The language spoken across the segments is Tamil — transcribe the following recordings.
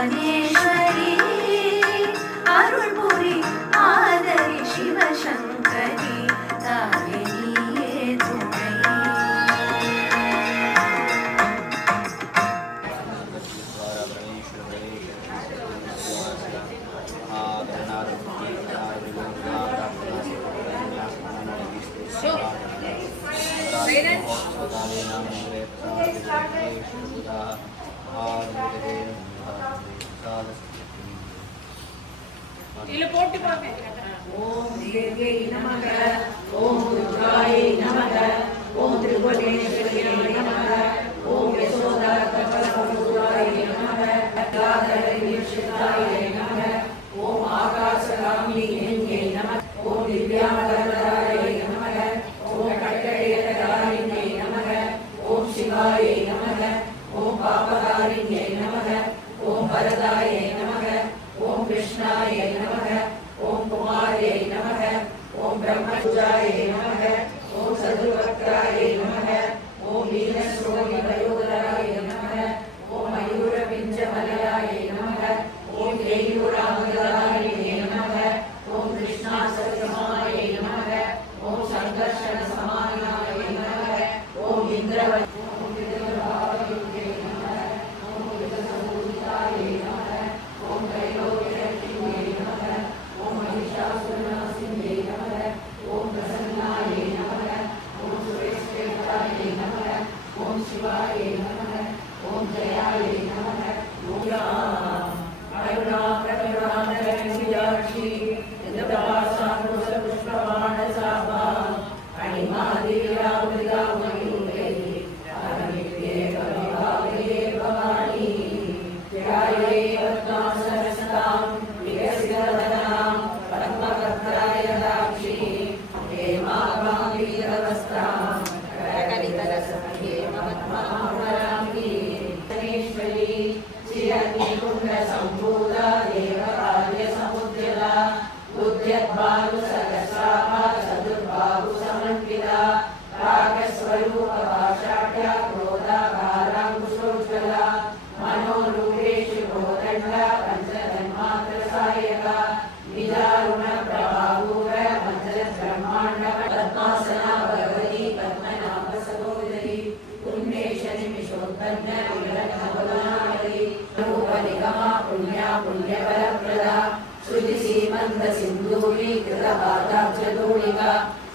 ஞானேஸ்வரி அருள் புரி ஆதரி சிவசங்கரி தாயே நீயே துணை. ஓம் தேவ்யை நமக, ஓம் துர்காயை நமக, ஓம் திரிபுவனேஸ்வரியை நமக, ஓம் யசோதா கபலபூராயை நமக, தாதரீஷிதாயை நமக, ஓம் ஆகாசகாமினியை நமக, ஓம் திவ்யாங்கரதாயை நமக, ஓம் கட்டளையதாரியை நமக, ஓம் சிவாயை நமக, ஓம் பாபகாரியை நமக, ஓம் வரதாயை நமக, ஓம் கிருஷ்ணாயை நமக, ஓம் குமாரியை நமக, ஓம் பிரம்மஜாயை நமக, ஓம் சதுர்வக்ராயை நமக, ஓம் வீரஸ்ரோமி வயோதராயை நமக, ஓம் மயூர பிஞ்சமலயாயை நமக, ஓம் கேயூராமதாரியை நமக, ஓம் கிருஷ்ணா சத்யமாயை நமக, ஓம் சங்கர்ஷண சமானாயை நமக, ஓம் இந்திரவ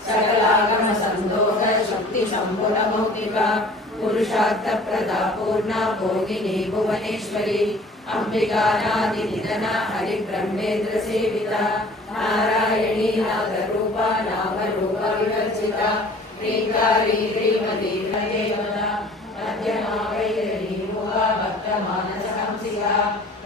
सकलागम संदोष शक्ति संबुल मौक्तिका पुरुषार्थ प्रदा पूर्णा भोगिनी भुवनेश्वरी अंबिकानादि निधना हरि ब्रह्मेन्द्र सेविता नारायणी नागरूपा नामरूप विवर्जिता श्रीकारी श्रीमती देवता मध्यमा वैरणी मुगा भक्त मानस हंसिका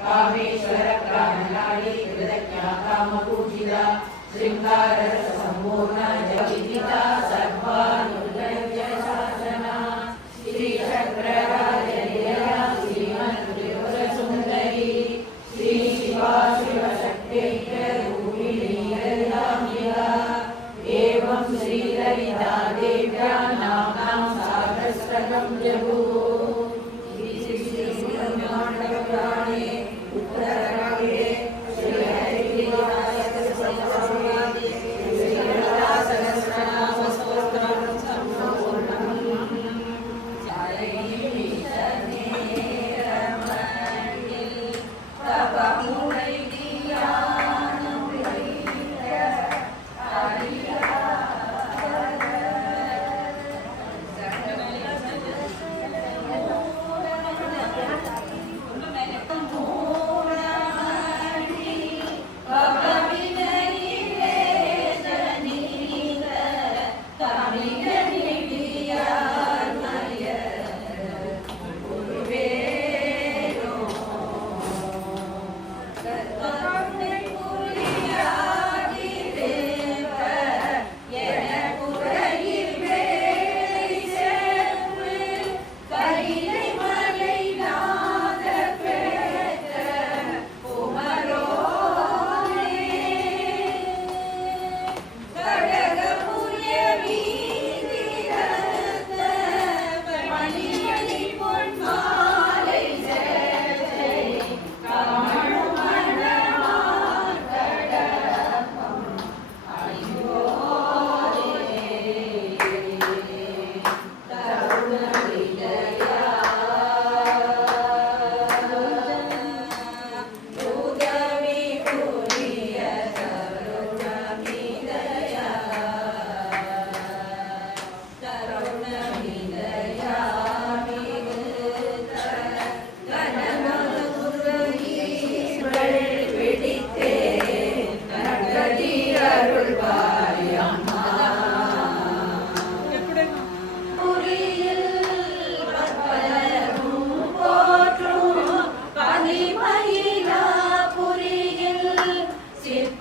कामेश्वर प्राणलाडी कृतज्ञा कामपूजिता श्रृंगार संपूर्ण जपिता सर्वानुग्रह शासना श्री चक्रराजया श्रीमन्त्रिपुर सुंदरी श्री शिवा शिव शक्ति रूपिणी एवं श्री ललिता देव्या नाम सहस्रकं जगु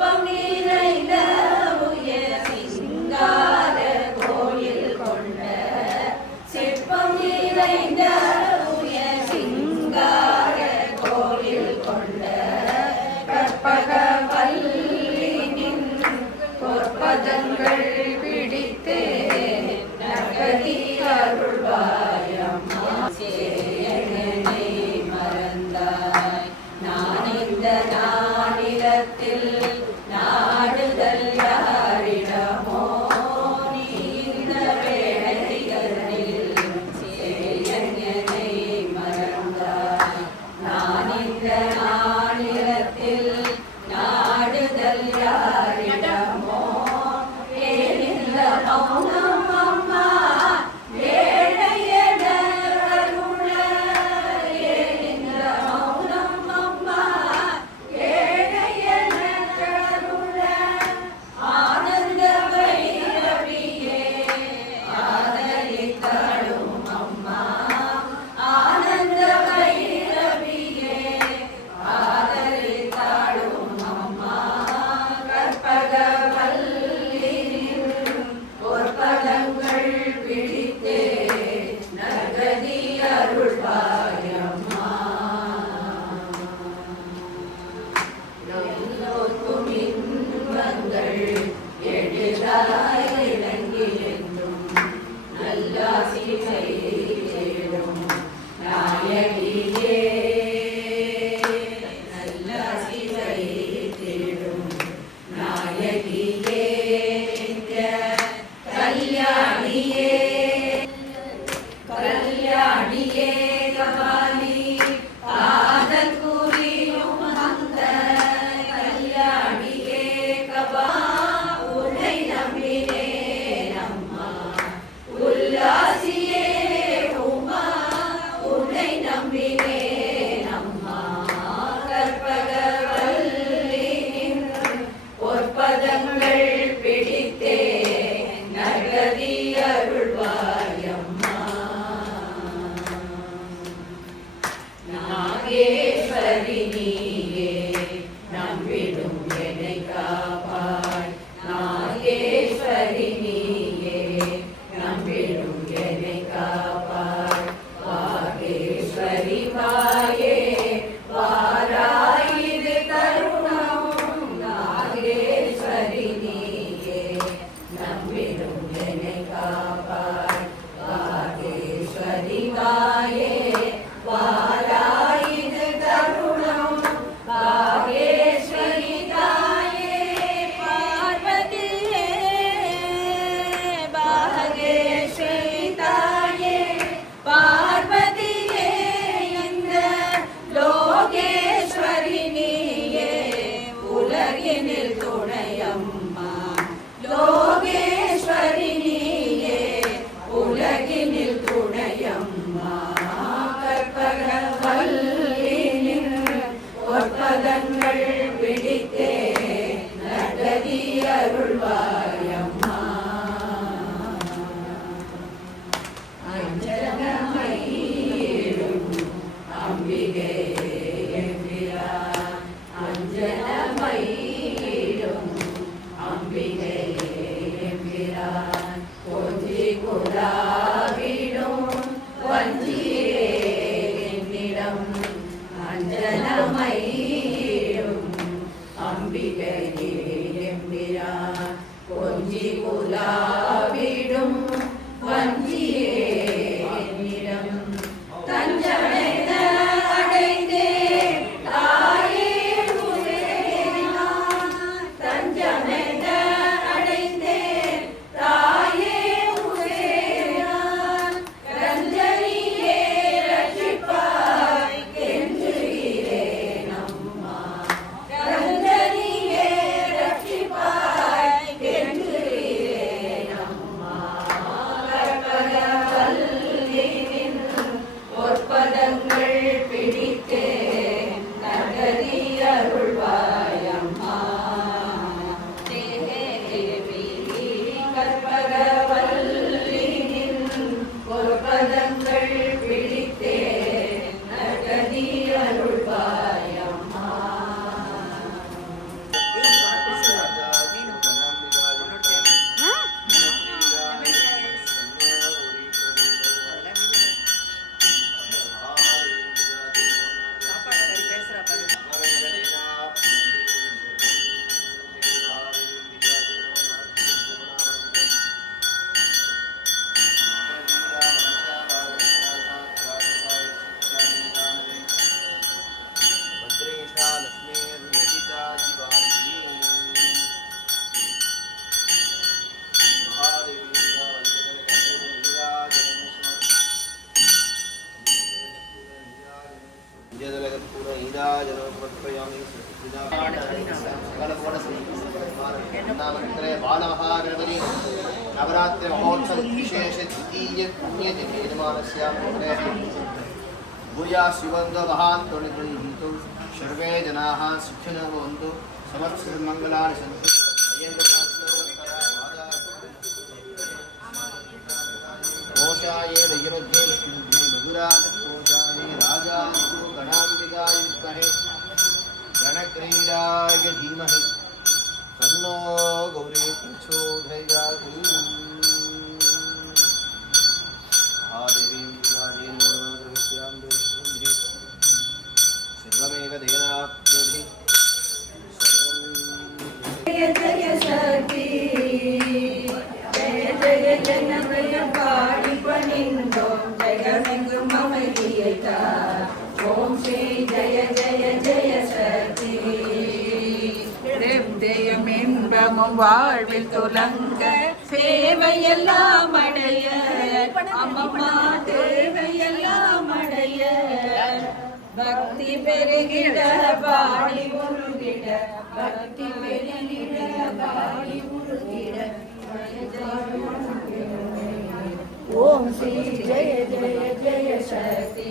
சிற்பம் நிறைந்த உயர் சிங்கார கோயில் கொண்ட சிற்பம் நிறைந்த உயர் சிங்கார கோயில் கொண்ட கற்பக வல்லினின் பொற்பதங்கள் பிடித்தே நகதி அருள்வாயம்மா சேயனை மறந்தாய் நான் இந்த நானிலத்தில் நாடுதல் யாரிடமோ நீ இந்த வேளைகளில் சேயனை மறந்தாய் நான் இந்த நானிலத்தில் நாடுதல் யாரிடமோ ஏனிந்த மௌனம் அம்மா ஏழையன அருள ஏனிந்த மௌனம் அம்மா ஏழையன அருள ஆனந்த பைரவியே ஆதரித்தாளும் அம்மா ஆனந்த பைரவியே ஆதரித்தாளும் அம்மா கற்பக வல்லினின் பொற்பதங்கள் பிடித்தே நகதி அருள்வாயம்மா எல்லோர்க்கும் இன்பங்கள் எளிதாய் இறங்கி என்றும் நல்லாசி செய்திடும் நாயகியே நல்லாசி செய்திடும் நாயகியே கல்யாணியே கல்யாணியே கபாலி காதல் கூறியும் அந்த கல்யாணியே கபா உன்னை நம்பினேன் அம்மா உல்லாசியே உமா உன்னை நம்பினேன் அம்மா கற்பக வல்லினின் பொற்பதங்கள் பிடித்தே நகதி அருள்வாயம்மா நாகேஸ்வரி நீயே நம்பிடும் என்னை காப்பாய் நாகேஸ்வரி நீயே நம்பிடும் என்னை காப்பாய் வாகேஸ்வரி வாயே வாராயிரு தருணம் நாகேஸ்வரி நீயே நம்பிடும் என்னை காப்பாய் வாகேஸ்வரி வாயே வாராயிரு தருணம் வாகேஸ்வரி தாயே பார்வதியே பாகேஸ்வரி தாயே பார்வதியே இந்த லோகேஸ்வரி நீயே உலகினில் துணையம்மா லோகேஸ்வரி நீயே உலகினில் துணையம்மா கற்பக வல்லினின் பொற்பதங்கள் பிடித்தே நகதி அருள்வாயம்மா அஞ்சனமயிலும் அம்பிகை என்கிறார் அஞ்சனமயிலும் அம்பிகை என்கிறார் கொஞ்சி குலாவிடும் வஞ்சியே என்னிடம் அஞ்சனமயிலும் அம்பிகை என்கிறார் கொஞ்சி குலாவிடும் வஞ்சியே என்னிடம் தஞ்சமென அடைந்தே தாயே உசேனான் தஞ்சமென அடைந்தே தாயே உசேனான் ரஞ்சனியே ரட்சிப்பாய் கெஞ்சுகிறேன் அம்மா ரஞ்சனியே ரட்சிப்பாய் கெஞ்சுகிறேன் विदाजनोपत्पयामि नामन्त्रे बालमहागणपति नवरात्रि महोत्सव विशेष द्वितीय पुण्यतिथि यजमानस्यां भूया शिवन्तो महान्तोनिगृहीतु सर्वे जनाः सुखिनो भवन्तु समस्तमङ्गलानि सन्तु कोशाये दयमध्ये विष्णुग्ने मधुराज कोशाये राजासु गणाम्बिकाय विद्महे गणक्रीडाय धीमहि तन्नो गौरी प्रचोदयात् महादेवीं विराजे नवग्रहस्यां देवशुद्धे सर्वमेव देनाप्योधि जय जय शक्ति जय जय जनमय पाடி பணிந்தோம் ஜெகமெங்கும் அமைதியைத்தா ஓம் ஸ்ரீ ஜய ஜய ஜய சக்தி தேயம் இன்பமும் வாழ்வில் துலங்க சேவையெல்லாம் அடைய அம்மம்மா தேவையெல்லாம் அடைய பக்தி பெருகிட பாடி உருகிட பக்தி பெருகிட பாடி உருகிட ஓம் ஸ்ரீ ஜெய ஜெய ஜெய சக்தி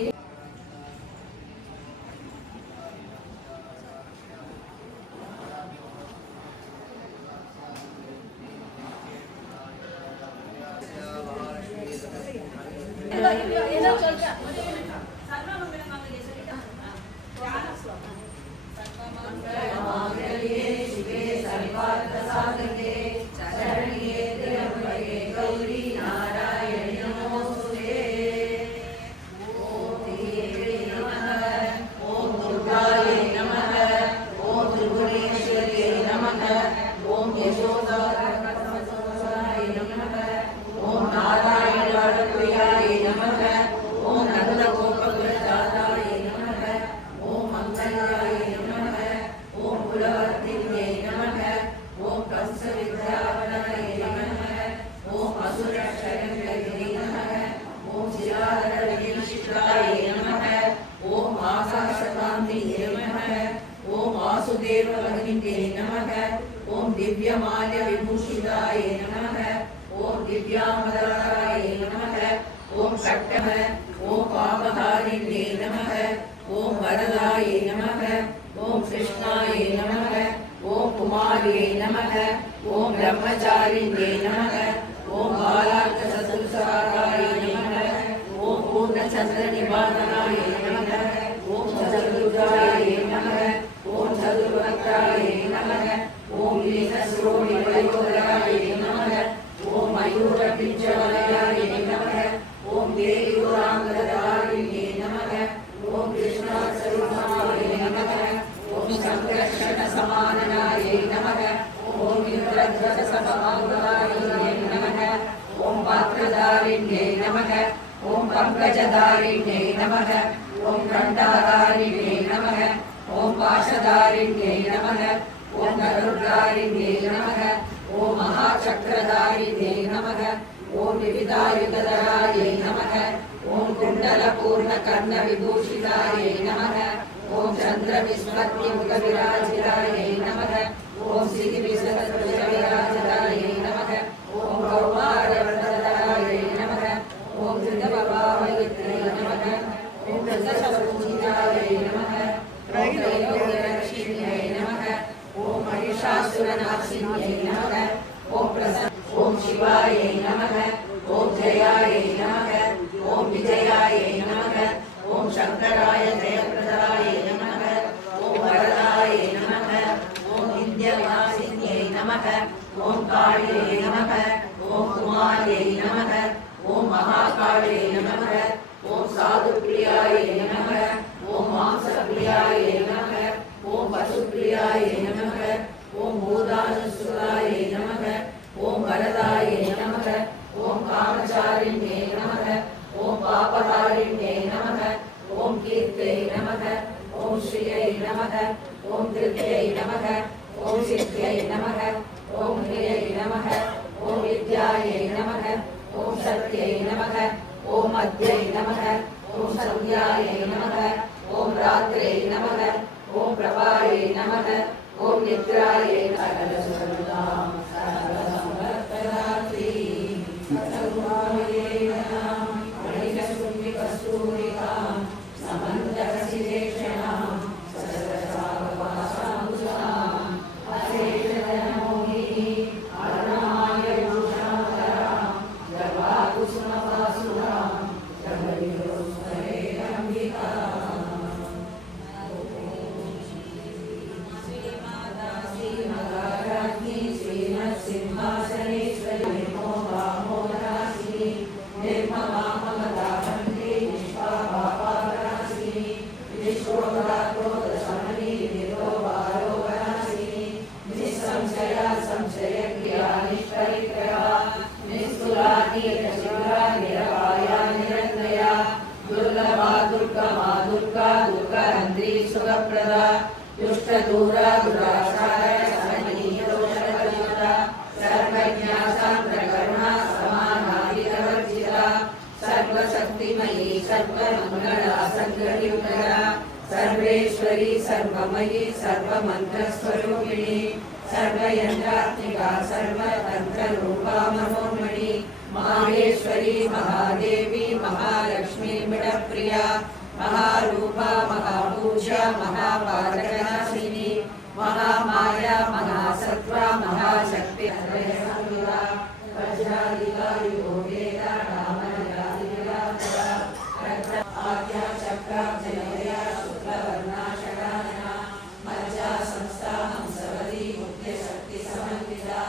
ओम दिव्यमाल्य विभूषिताय नमः ओम दिव्यामदाय नमः ओम कट्टः ओम पापहारिण्ये नमः ओम वरदाय नमः ओम कृष्णाय नमः ओम कुमार्ये नमः ओम ब्रह्मचारिण्ये नमः ओम बालार्कचतुर्साराय नमः ओम पूर्णचन्द्रनिवारणाय नमः ओम चतुर्भुजाय नमः ओम चतुर्वक्त्राय नमः ओम लीलश्रोणिवयोधराय नमः ओम मयूरपिञ्जवलयाय नमः ओम देयूराङ्गदारिण्ये नमः ओम कृष्णास्वरूपाय नमः ओम सङ्कर्षणसमाननाय नमः ओम इन्द्रध्वजसममाङ्गाय नमः ओम पात्रधारिण्ये नमः ओम पङ्कजधारिण्ये नमः ओम कण्ठाधारिण्ये नमः ओम पाशधारिण्ये नमः ओम गरुडारिण्ये नमः ओम महाचक्रधारिण्ये नमः ओम विविधायुधराय नमः ओम कुण्डलपूर्णकर्णविभूषिताय नमः ओम चन्द्रविस्मृतिमुखविराजिताय नमः ओम श्रीविशदविराजिताय नमः ओम कौमारवरदराय नमः ओम हृदभवावयत्रे नमः ओम दशपूजिताय नमः ओम त्रैलोक्यरक्षिण्यै नमः ओम महिषासुरनाशिन्यै नमः ओम ओम शिवाय नमः ओम जयाय नमः ओम विजयाय नमः ओम शंकराय जयप्रदाय नमः ओम वरदाय नमः ओम विद्यावासिन्यै नमः ओम काल्यै नमः ओम कुमार्यै नमः ओम महाकाल्यै नमः ओम साधुप्रियाय नमः ओम मांसप्रियाय नमः ओम वसुप्रियाय नमः ओम भूदानुसुराय नमः ओम वरदाय नमः ओम कामचारिण्ये नमः ओम पापहारिण्ये नमः ओम कीर्त्यै नमः ओम श्रियै नमः ओम धृत्यै नमः ओम सिद्ध्यै नमः ओम ह्रियै नमः ओम विद्यायै नमः ओम सत्यै नमः ओम मध्यै नमः ओम संज्ञायै नमः ஓம் ராத்ரே நமக ஓம் பிரபாயே நமக ஓம் நித்ராயே சகல சுரதாம் சகல சம்பத்ராத்ரி சகலகுமாரே நமः மணிகசும்பி கஸ்தூரிகாம் சமந்தகசிரேஷணாம் சதசாவபாசாமுசாம் அசேஷதனமோகினி அருணாய யுஷாந்தராம் ஜவாகுசுமபாசுராம் ஜகதிரோஸ்வரே அம்பிகா सिंहासनेश्वरी निर्मो वामोदासिनी निर्ममा ममता वन्दे निष्पापापारासिनी विश्वोपराक्रोधशमनी निर्भोभारोपरासिनी निःसंशया संशयक्रिया निष्परिग्रहा निस्तुला नीरशिखरा निरपाया निरन्वया दुर्लभा दुर्गमा दुर्गा दुर्गारन्त्री सुखप्रदा दुष्टदूरा दुराचार सर्वज्ञा सान्द्रकरुणा समानाधिकवर्जिता सर्वशक्तिमयी सर्वमङ्गला सद्गतियुतरा सर्वेश्वरी सर्वमयी सर्वमन्त्रस्वरूपिणी सर्वयन्त्रात्मिका सर्वतन्त्ररूपा मनोन्मणि माहेश्वरी महादेवी महालक्ष्मी मिडप्रिया महारूपा महापूज्या महापादकनाशिनी महामाया महासत्वा महाशक्ति सर्वसंविदा वज्राधिकारी योगेदा नामनिराधिराधरा रक्त आद्या चक्रा जनया शुक्लवर्णा षडानना मज्जा संस्था हंसवती मुख्य शक्ति समन्विता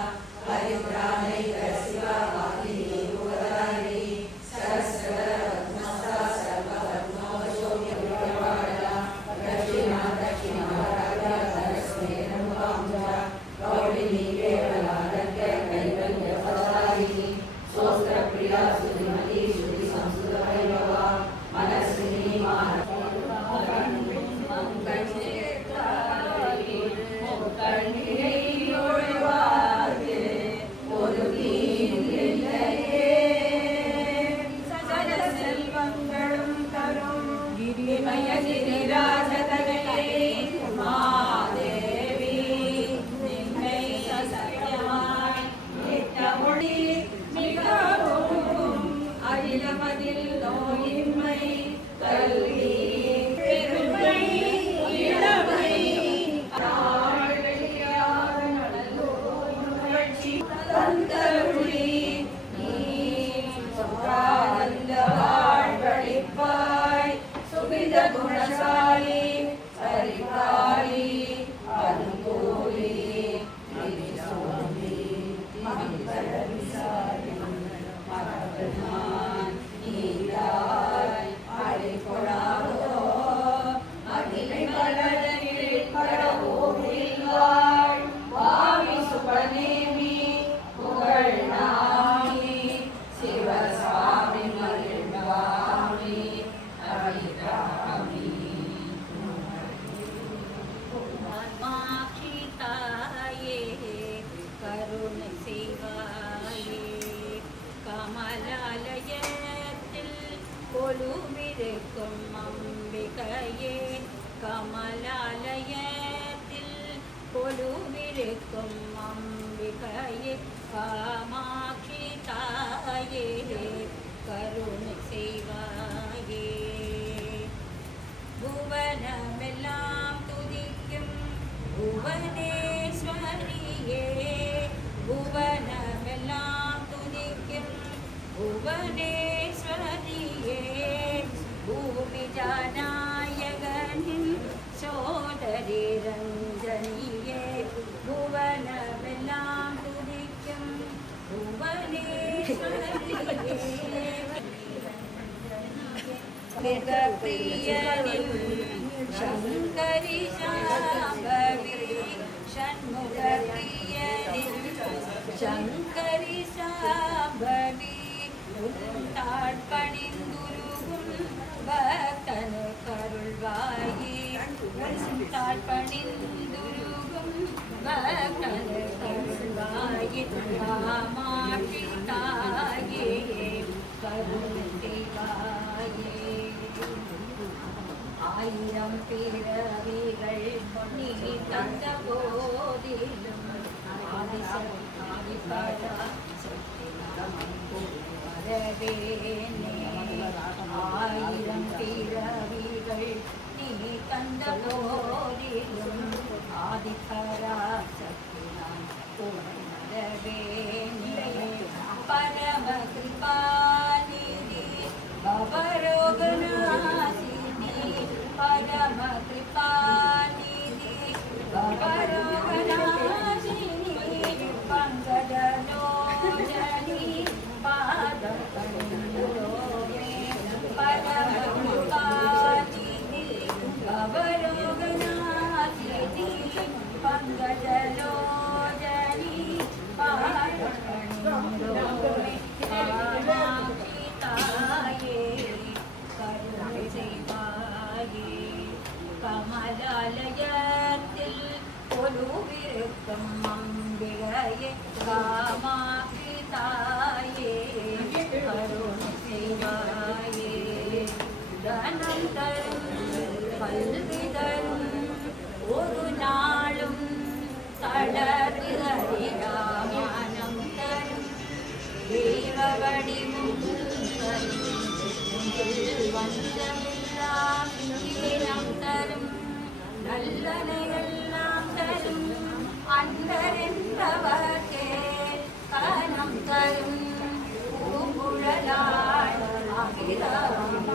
हरिद्रानैकशिवा वाहिनी भुवदारिणी सहस्रधर पद्मस्था सर्ववर्णोपशोभ्यवाड़ा दक्षिणा दक्षिणाराध्या गौरिणी केवलारण्य कैवल्य फलारिणी सोस्त्रप्रिया सुधिमती श्रुति संस्कृत वैभवा मनस्विनी குணசாலி ஹரிகாலி அனுகூலி நிதிசோமி மங்களவிசாரி மகபனான் நீராய் அழைக்கொடாதோ அகிலை மலரனில் பரவோரில் வாழ் வாவி சுபநேமி புகழ் நாமி சிவசாமி மகிழ்வாமி அபிராமி மாட்சிதாயே கருணை செய்வாயே கமலாலயத்தில் கொலுவிருக்கும் அம்பிகையே கமலாலயத்தில் கொலுவிருக்கும் அம்பிகையே காமாட்சி தாயே கருணை செய்வாயே புவனமெல்லாம் துதிக்கும் புவனேஸ்வரியே புவனமெல்லாம் துதிக்கும் புவனேஸ்வரியே பூமி ஜாநாயகனின் சோதரி ரஞ்சனியே புவனமெல்லாம் துதிக்கும் புவனேஸ்வரியே பிரியனின் சங்கரி சாம்பவி ஷண்முக பிரியனின் சங்கரி சாம்பவி தாட்பணிந்துருகும் பக்தனு கருள்வாயே தாட்பணிந்துருகும் பக்தனு கருள்வாயே காமாட்சி தாயே கருணை செய்வாயே ஆயிரம் பிறவிகள் நீ தந்த போதிலும் ஆதிபரா வரவேனே. ஆயிரம் பிறவிகள் நீ தந்த போதிலும் ஆதிபரா வரவேனே. பரம கிருபாநிதி பவரோகநாசினி பரம கிருபாநிதி பவரோகநாசினி பங்கஜலோச்சனி பாதம் கண்டோமே. பரம கிருபாநிதி பவரோகநாசினி பங்கஜலோச்சனி பாதம் கண்டோமே. தாயே கருணை செய்வாயே. கமலாலயத்தில் கொலுவிருக்கும் அம்பிகையே காமாட்சி தாயே கருணை செய்வாயே. தனம் தரும் கல்வி தரும் ஒரு நாளும் தளர்விராமானம் தரும் தேவவடிவும் வந்தமெல்லாம் ஈரம் தரும் நல்லனையெல்லாம் தரும் அன்பரென்றவர்க்கே கனம் தரும் பூங்குழலாய் அகிலம்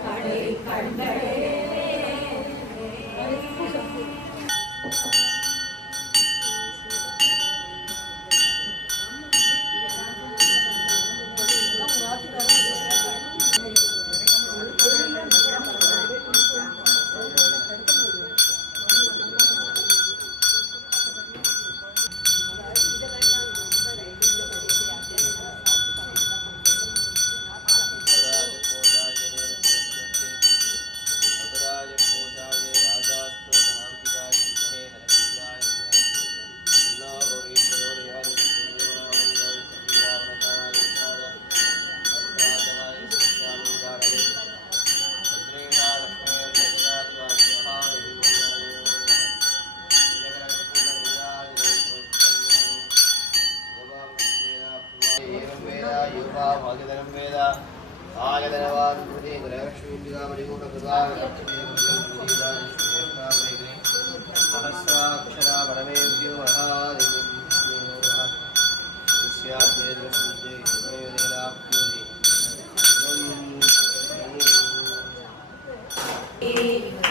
கடை கண்டே.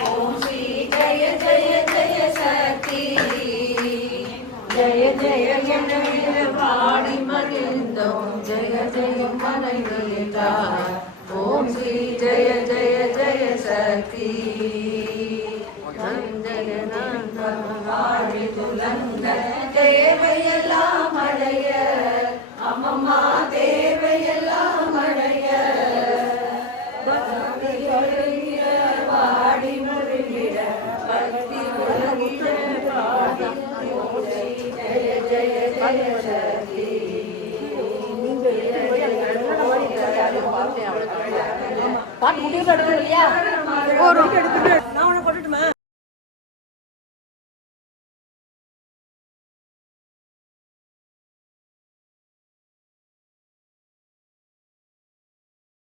ओम श्री जय जय जय सती जय जय जय पाड़ी मनिंदो जय जय मनैता. ओम श्री जय जय जय सती जय नंद आड़ी तुलंग தேவையெல்லாம் அடைய அம்மம்மா தேவையெல்லாம் அடைய பாடி மருகிட பக்தி உலகிட பாடி ஜெய ஜெய ஜெய சதி. பாட்டு முடிவு எடுக்கணும் இல்லையா?